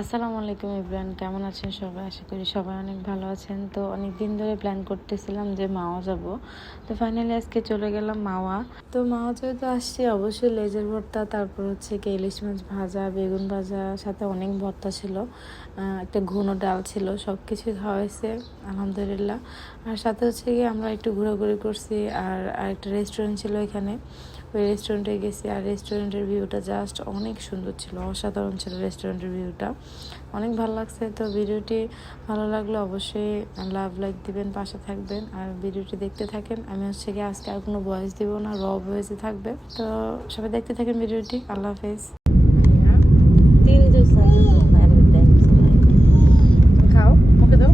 আসসালামু আলাইকুম এভরিওয়ান, কেমন আছেন সবাই? আশা করি সবাই অনেক ভালো আছেন। তো অনেক দিন ধরে প্ল্যান করতেছিলাম যে মাওয়া যাব। তো ফাইনালি আজকে চলে গেলাম মাওয়া। তো মাওয়া যেহেতু আসছি, অবশ্যই লেজের ভর্তা, তারপর হচ্ছে কি ইলিশ মাছ ভাজা, বেগুন ভাজা, সাথে অনেক ভর্তা ছিল, একটা ঘন ডাল ছিল, সব কিছুই খাওয়া হয়েছে আলহামদুলিল্লাহ। আর সাথে হচ্ছে কি আমরা একটু ঘোরাঘুরি করছি, আর একটা রেস্টুরেন্ট ছিল এখানে, ওই রেস্টুরেন্টে গেছি। আর রেস্টুরেন্টের ভিউটা জাস্ট অনেক সুন্দর ছিল, অসাধারণ ছিল রেস্টুরেন্টের ভিউটা, অনেক ভালো লাগছে। তো ভিডিওটি ভালো লাগলে অবশ্যই লাইক দিবেন, পাশে থাকবেন আর ভিডিওটি দেখতে থাকেন। আমি হচ্ছে কি আজকে আর কোনো ভয়েস দিব না, ভয়েসে থাকবে। তো সবাই দেখতে থাকেন ভিডিওটি। আল্লাহ হাফেজ। খাও, মুখে দাও।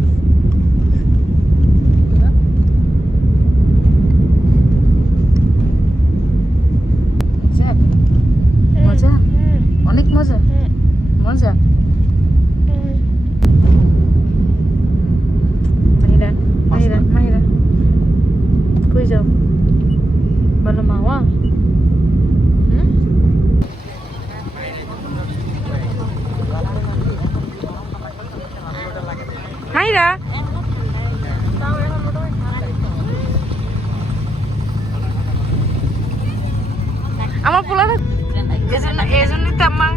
মজা, অনেক মজা, মজা। মাহিরা, মাহিরা, মাহিরা, কই যাও? বলো মাওয়া। মাহিরা, আমার পোলাটা এজন্যই তো আমার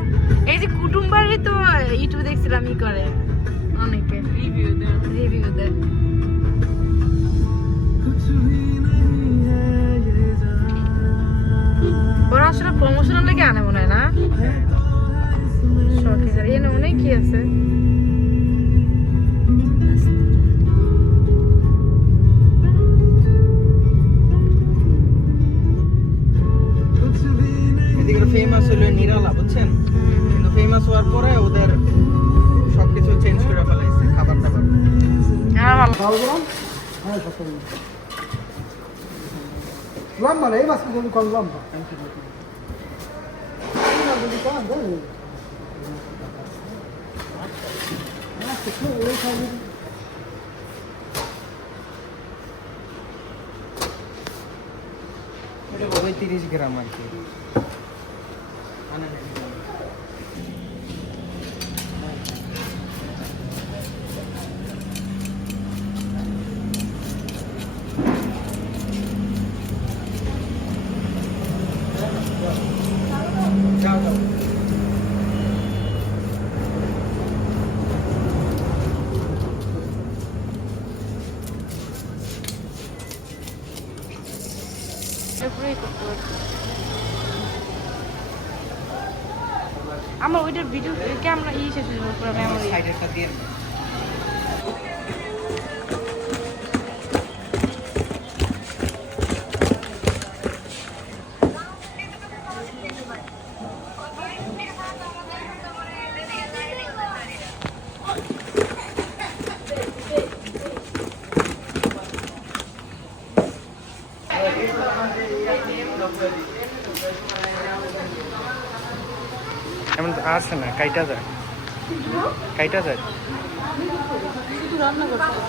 এই যে কুটুম বাড়ি, তো ইউটিউবে দেখছিলাম ই করে, অনেকে রিভিউ দেয়। ওরা আসলে প্রমোশনাল লেগে আনে মনে হয় না, শখের এনে অনেকই আছে। এদিকে ফেমাস হলো নিরালা, বুঝছেন? কিন্তু ফেমাস হওয়ার পরে ওদের সবকিছু চেঞ্জ করে ফেলাইছে, খাবার দাবার। লম্বা না, এই মাছ কিন্তু কম লম্বা। ওই 30 গ্রাম আর কি। যাও যাও। আমরা ওইটার ভিডিও ক্যামেরা শেষ হয়ে যাবো, পুরো মেমোরি। সাইডেরটা দিয়ে এমন আছে না, কাইটা যায়, কাইটা যায়। রান্না করতে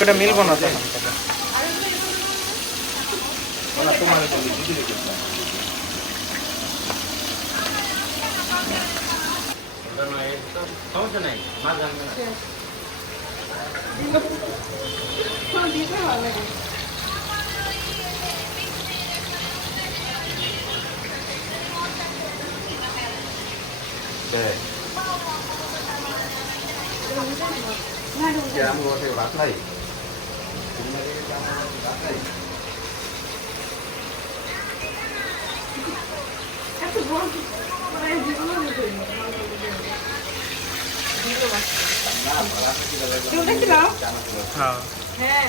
ওটা মিলবো না তো। সমস্যা নাই মাছ জানবে না হ্যাঁ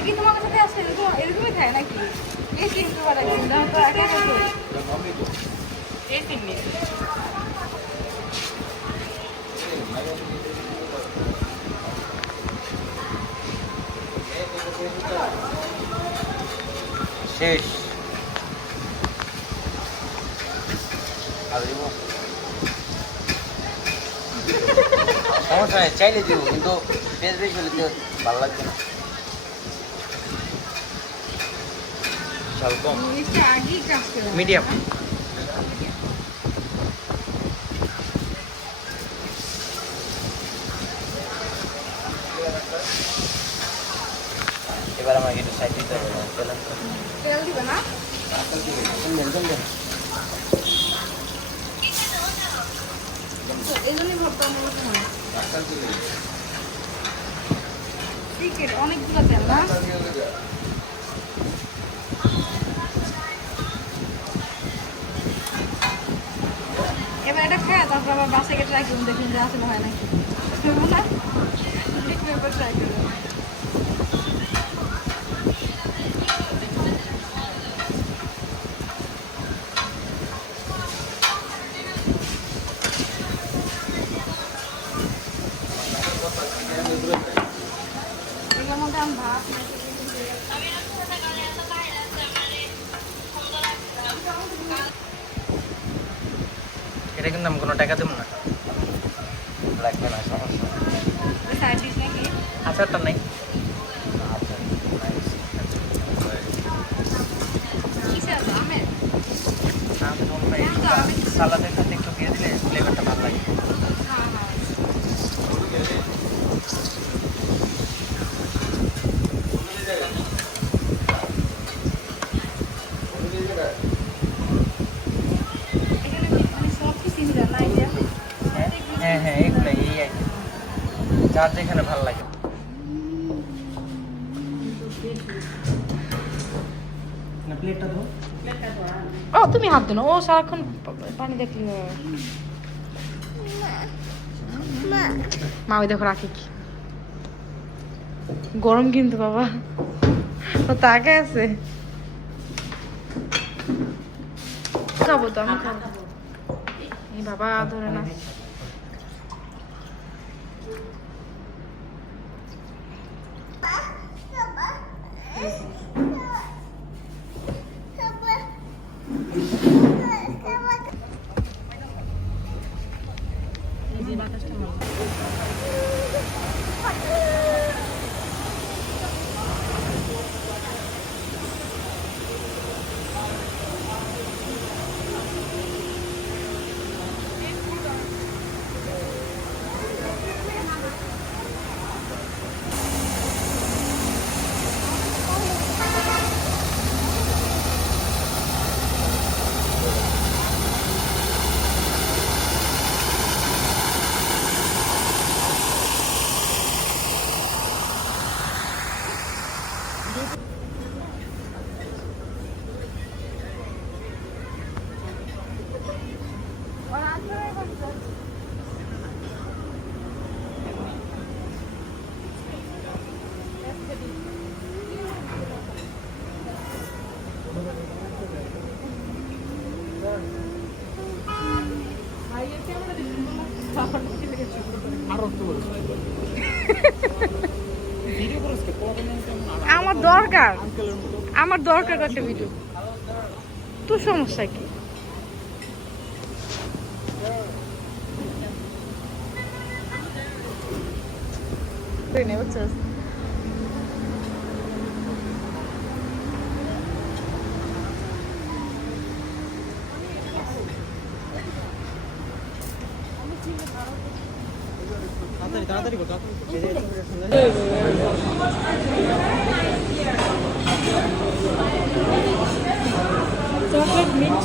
কি তোমার সাথে আছে এরকমই খায় নাকি এই চিন্তা করা কিন্তু তো আগে এই তিন্নি শেষ সমস্যা নেই চাইলে দিব কিন্তু পেঁয়াজ বেশি হলে তো ভালো লাগবে না ঝাল কম মিষ্টি আগেই কাজ করে মিডিয়াম এবার আমাকে একটু সাইড দিতে হবে তেল দিবে না এই জন্যই ভাবতাম ক্রিকেট অনেকগুলো তেল না এবার এটা খায় তারপর আবার বাসায় গিয়ে ট্রাই করুন দেখুন যে আসলে হয় নাকি না এবার ট্রাই করুন এগুলোর মধ্যে আমি ভাত এটা কিন্তু আমি কোনো টাকা দেবো না লাগবে না সমস্যা সাইড ডিশ নাকি আচারটা নেই কিসে আছে আমের সালাদের সাথে একটু দিয়ে দিলে ফ্লেভারটা ভালো লাগে হ্যাঁ হ্যাঁ এখানে মানে সব কি সিমিলার না এটা হ্যাঁ হ্যাঁ এগুলো এই আর কি। যার যেখানে ভালো লাগে প্লেটটা তো ও তুমি হাত ধো না ও সারাক্ষণ পানি দেখলি মা ওই দেখো রাখি কি গরম কিন্তু বাবা ও তাকে আছে খাবো তো আমি খাবো এই বাবা ধরে না আমার দরকার, আমার দরকার একটা ভিডিও। তোর সমস্যা কি? বুঝছিস? তাড়াতাড়ি তাড়াতাড়ি করো, চকলেট মিল্ক